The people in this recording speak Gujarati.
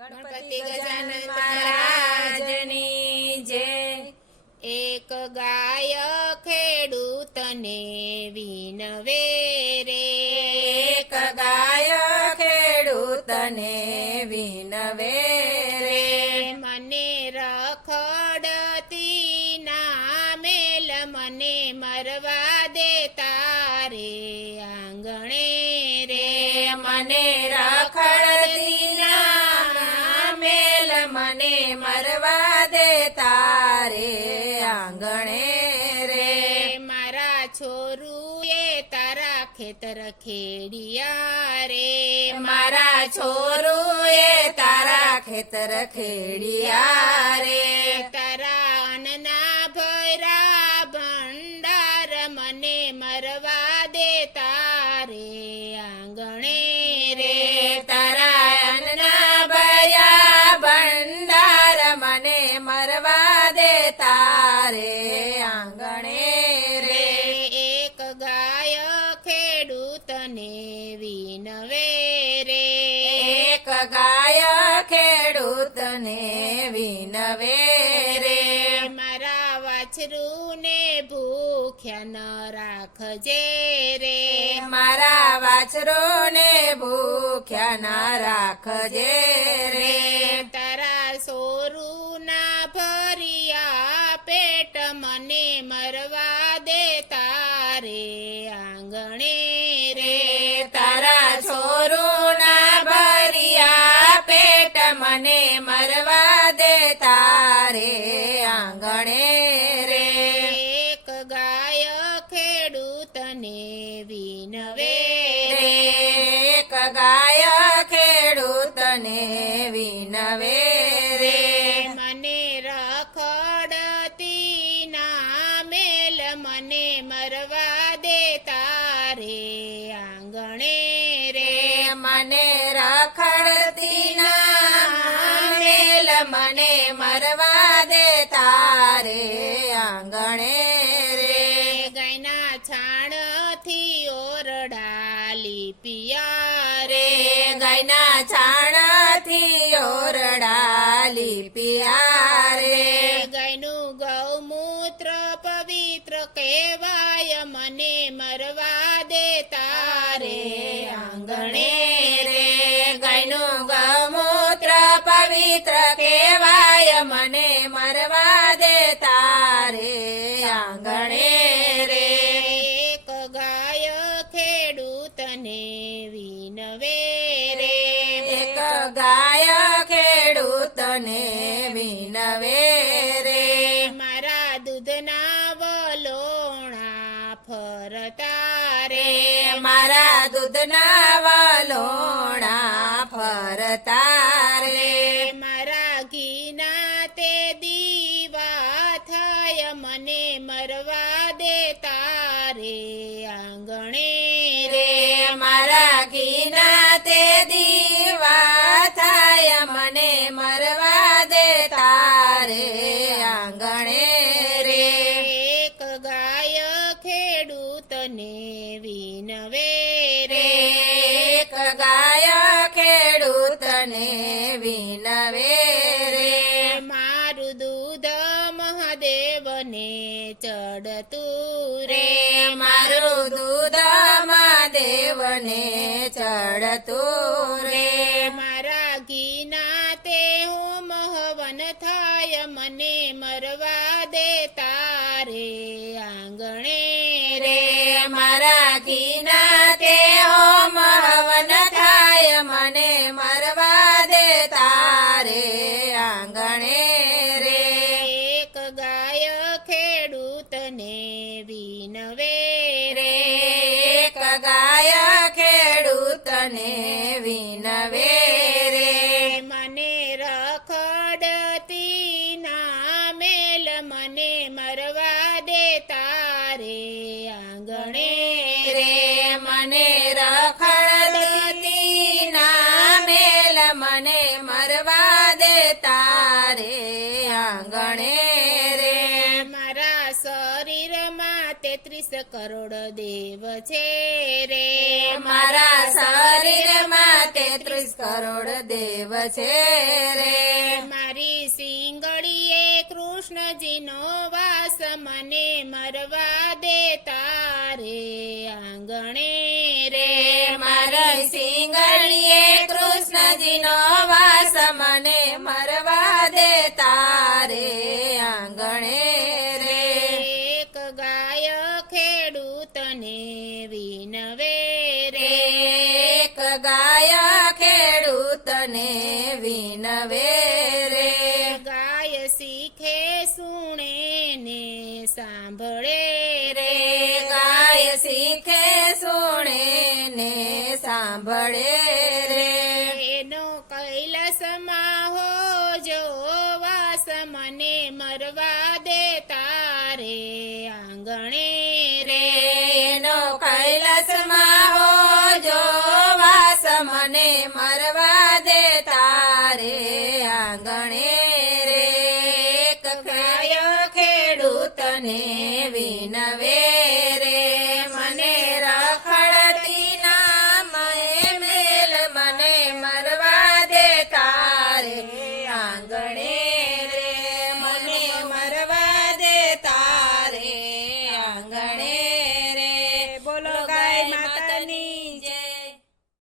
ગણપતિ ગજાનન મહારાજની જય। એક ગાય ખેડૂતને વિનવે રે, એક ગાય ખેડૂતને વિનવે રે, મને રખડતી ના મેલ મને મરવા દે તારે આંગણે રે, મને રખડતી ના મેલ મને મરવા દે તારે આંગણે રે, મારા છોરુએ તારા ખેતર ખેડિયા રે, મારા છોરુએ તારા ખેતર ખેડિયા રે, તારા અન્નના ભરા ભંડાર મને મરવા દે તારે આંગણે રે, તારા અન્નના ભયા ભંડાર મને મરવા દે તારે આંગણે રે, એક ગાય ખેડૂતને વિનવે રે, એક ગાય ખેડૂતને વિનવે રે, મારા વાછરુને ભૂખ્યા ન રાખજે રે, મારા વાછરોને ભૂખ્યા ના રાખજે રે, તારા સોરુના ભર્યા પેટ મને મરવા દે તારે આંગણે રે, તારા છોરુના ભર્યા પેટ મને મરવા દે તારે આંગણે રે, એક ગાય ખેડૂતને વિનવે રે, એક ગાય ખેડૂતને વિનવે રે, મને રખડતી ના મેલ મને મરવા દે તારે આંગણે રે, મને રખડતી ના મેલ મને મરવા દે તારે આંગણે રે, ગાયના છાણથી ઓરડા લીપિયા રે, ગાયના છાણથી ઓરડા લીપિયા રે, ગાયનું ગૌમૂત્ર પવિત્ર કહેવાય મને મરવા દે તારે આંગણે રે, ગાયનું ગૌમૂત્ર પવિત્ર કહેવાય મને મરવા દે તારે આંગણે રે, એક ગાય ખેડૂતને વિનવે રે, એક ગાય ખેડૂતને વિનવે રે, મારા દૂધના વલોણા ફરતા રે, મારા દૂધના વલોણા ફરતા રે, મારા ઘીના તે દીવા થાય મને મરવા દે તારે આંગણે રે, મારા ઘીના તે દીવા થાય મને મરવા દે તારે આંગણે રે, એક ગાય ખેડૂતને વિનવે રે, એક ગાય ખેડૂતને વિનવે રે, મારું દૂધ મહાદેવને ચડતું રે, મારું દૂધ મહાદેવને ચડતું રે, મારા ઘીના તે હોમ હવન થાય મને મરવા દે તારે આંગણે રે, મારા ઘીના તે હોમ હવન થાય મને મરવા દે તારે આંગણે રે, એક ગાય ખેડૂતને વિનવે રે, એક ગાય ખેડૂતને વિનવે રે, મને રખડતી ના મેલ મને મરવા દે તારે આંગણે રે, કરોડ દેવ છે રે મારા શરીરમાં 33 કરોડ દેવ છે રે મારી સિંગડીએ કૃષ્ણજીનો વાસ મને મરવા દેતા રે આંગણે રે મારી સિંગડીએ કૃષ્ણજીનો વાસ મને મરવા દેતા રે આંગણે રે એક ગાય ખેડૂતને વિનવે રે એક ગાય ખેડૂતને વિનવે રે ગાય શીખે સુણે ને સાંભળે રે ગાય શીખે સુણે ને સાંભળે રે એનો કૈલાસમાં હો જો વાસ મને મરવા દેતા રે આંગણે રે એનો કૈલાસમાં હો જો વાસ મને મરવા દેતા રે આંગણે રે એક ગાય ખેડૂતને વિનવે રે